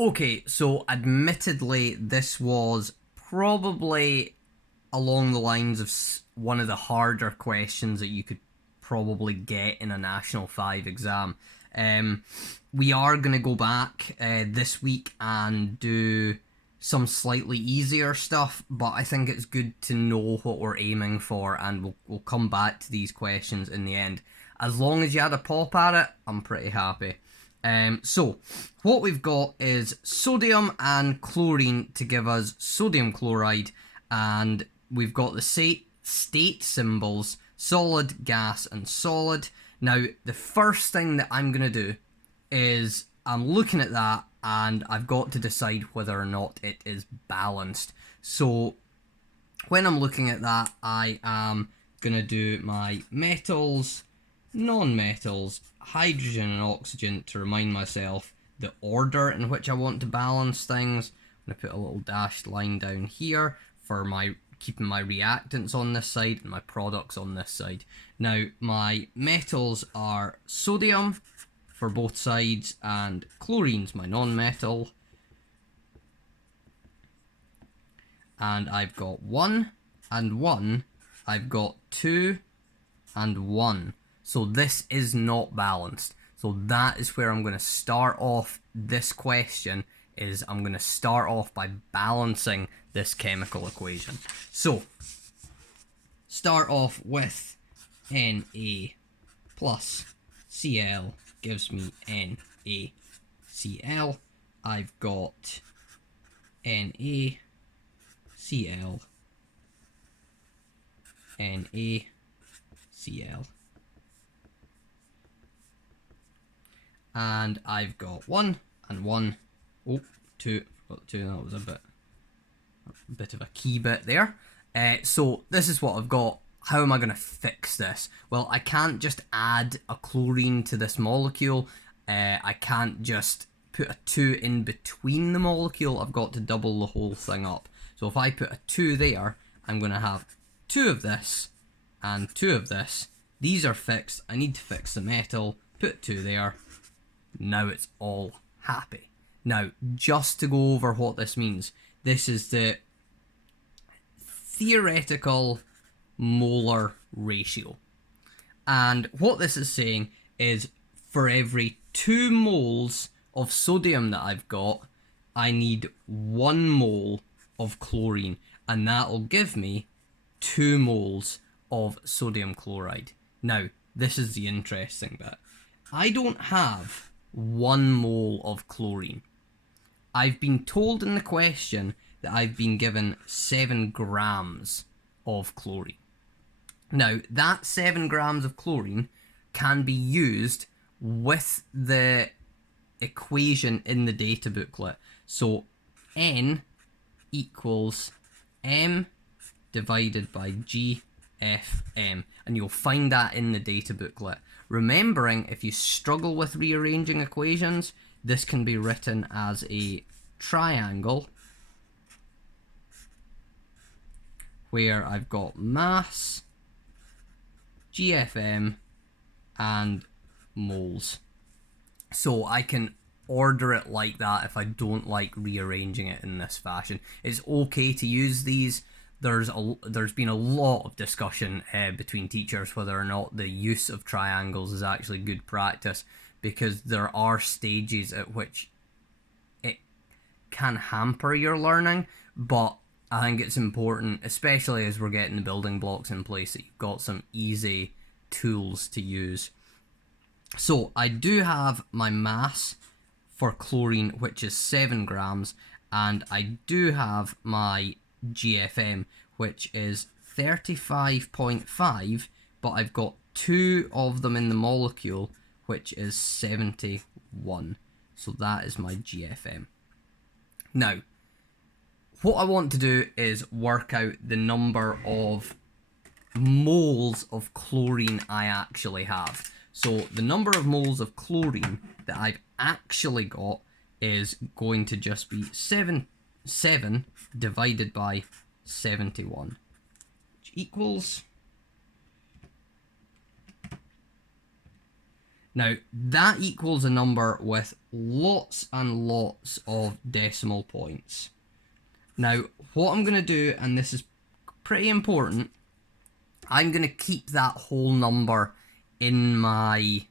Okay, so admittedly, this was probably along the lines of one of the harder questions that you could probably get in a National 5 exam. Um, we are going to go back this week and do some slightly easier stuff, but I think it's good to know what we're aiming for, and we'll come back to these questions in the end. As long as you had a pop at it, I'm pretty happy. So, what we've got is sodium and chlorine to give us sodium chloride, and we've got the state symbols, solid, gas, and solid. Now, the first thing that I'm going to do is I'm looking at that, and I've got to decide whether or not it is balanced. So, when I'm looking at that, I am going to do my metals, non-metals, hydrogen and oxygen to remind myself the order in which I want to balance things. I'm going to put a little dashed line down here for my keeping my reactants on this side and my products on this side. Now, my metals are sodium for both sides, and chlorine's my non-metal. And I've got 1 and 1. I've got 2 and 1. So this is not balanced. So that is where I'm going to start off this question, is I'm going to start off by balancing this chemical equation. So, start off with Na plus Cl gives me NaCl. I've got NaCl, NaCl. And I've got 1 and 1. Oh, 2. Got 2. That was a bit of a key bit there. So this is what I've got. How am I going to fix this? Well, I can't just add a chlorine to this molecule. I can't just put a 2 in between the molecule. I've got to double the whole thing up. So if I put a 2 there, I'm going to have 2 of this and 2 of this. These are fixed. I need to fix the metal. Put 2 there. Now it's all happy. Now, just to go over what this means, this is the theoretical molar ratio. And what this is saying is for every 2 moles of sodium that I've got, I need 1 mole of chlorine, and that'll give me 2 moles of sodium chloride. Now, this is the interesting bit. I don't have 1 mole of chlorine. I've been told in the question that I've been given 7 grams of chlorine. Now, that 7 grams of chlorine can be used with the equation in the data booklet. So, N equals M divided by GFM. And you'll find that in the data booklet. Remembering, if you struggle with rearranging equations, this can be written as a triangle where I've got mass, GFM, and moles. So I can order it like that if I don't like rearranging it in this fashion. It's okay to use these. There's been a lot of discussion between teachers whether or not the use of triangles is actually good practice, because there are stages at which it can hamper your learning, but I think it's important, especially as we're getting the building blocks in place, that you've got some easy tools to use. So I do have my mass for chlorine, which is 7 grams, and I do have my GFM, which is 35.5, but I've got 2 of them in the molecule, which is 71. So that is my GFM. Now, what I want to do is work out the number of moles of chlorine I actually have. So the number of moles of chlorine that I've actually got is going to just be 7 divided by 71, which equals... Now, that equals a number with lots and lots of decimal points. Now, what I'm going to do, and this is pretty important, I'm going to keep that whole number in my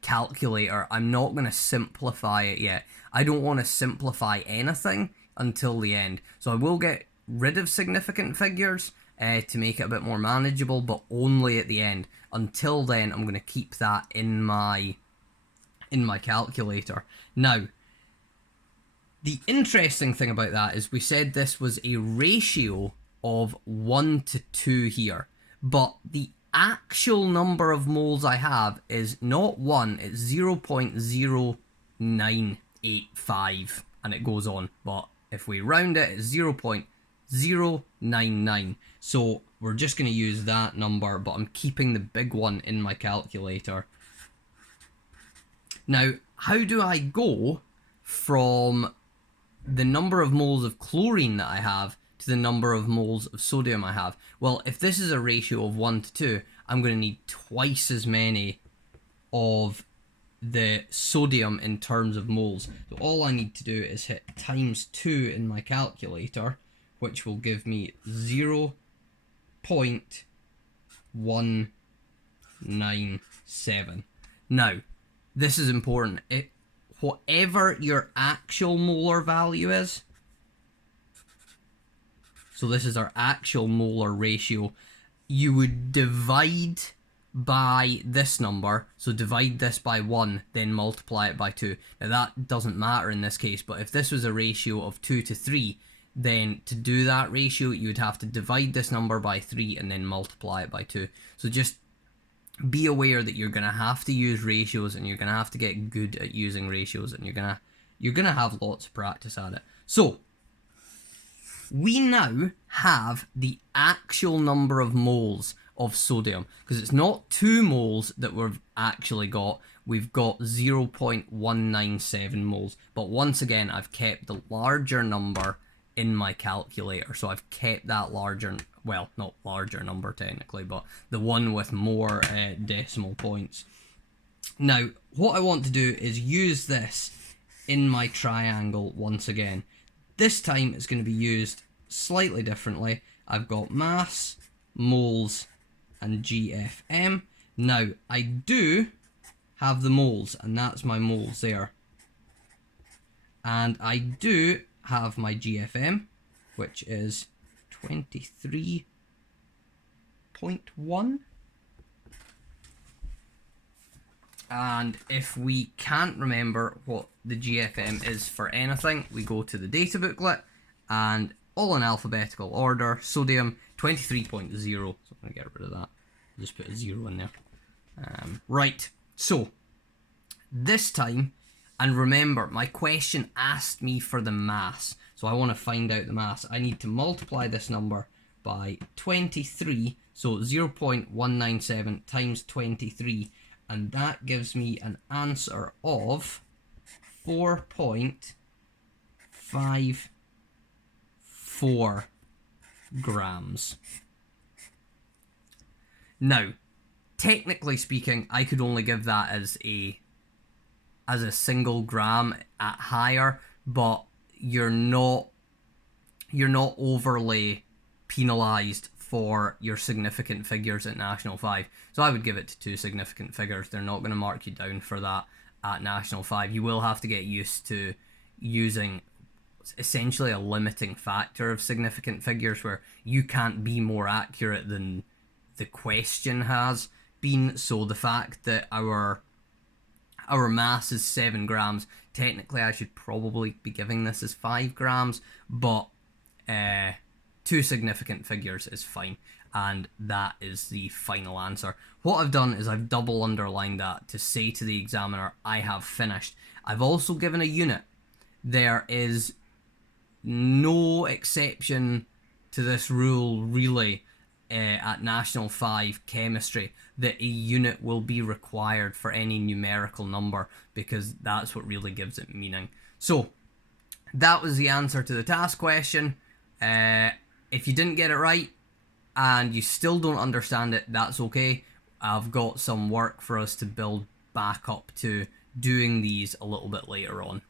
calculator. I'm not going to simplify it yet. I don't want to simplify anything until the end. So I will get rid of significant figures to make it a bit more manageable, but only at the end. Until then, I'm going to keep that in my calculator. Now, the interesting thing about that is we said this was a ratio of 1 to 2 here, but the actual number of moles I have is not 1, it's 0.0985, and it goes on, but if we round it, it's 0.099. So we're just going to use that number, but I'm keeping the big one in my calculator. Now, how do I go from the number of moles of chlorine that I have to the number of moles of sodium I have? Well, if this is a ratio of 1 to 2, I'm going to need twice as many of the sodium in terms of moles. So all I need to do is hit times 2 in my calculator, which will give me 0.197. Now, this is important. Whatever your actual molar value is, so this is our actual molar ratio, you would divide by this number. So divide this by 1, then multiply it by 2. Now that doesn't matter in this case, but if this was a ratio of 2 to 3, then to do that ratio, you would have to divide this number by 3 and then multiply it by 2. So just be aware that you're going to have to use ratios, and you're going to have to get good at using ratios, and you're going to have lots of practice at it. So we now have the actual number of moles of sodium, because it's not 2 moles that we've actually got, we've got 0.197 moles. But once again, I've kept the larger number in my calculator, so I've kept that larger, well, not larger number technically, but the one with more decimal points. Now, what I want to do is use this in my triangle once again. This time it's going to be used slightly differently. I've got mass, moles, and GFM. Now, I do have the moles, and that's my moles there. And I do have my GFM, which is 23.1. And if we can't remember what the GFM is for anything, we go to the data booklet, and all in alphabetical order, sodium 23.0. So I'm going to get rid of that. Just put a 0 in there. Right, so this time, and remember, my question asked me for the mass, so I want to find out the mass. I need to multiply this number by 23, so 0.197 times 23, and that gives me an answer of 4.54 grams. Now, technically speaking, I could only give that as a single gram at higher, but you're not overly penalised for your significant figures at National 5. So I would give it to 2 significant figures. They're not going to mark you down for that at National 5. You will have to get used to using essentially a limiting factor of significant figures where you can't be more accurate than the question has been. So the fact that our mass is 7 grams, technically I should probably be giving this as 5 grams, but 2 significant figures is fine, and that is the final answer. What I've done is I've double underlined that to say to the examiner, I have finished. I've also given a unit. There is no exception to this rule really at National 5 Chemistry that a unit will be required for any numerical number, because that's what really gives it meaning. So that was the answer to the task question. If you didn't get it right and you still don't understand it, that's okay. I've got some work for us to build back up to doing these a little bit later on.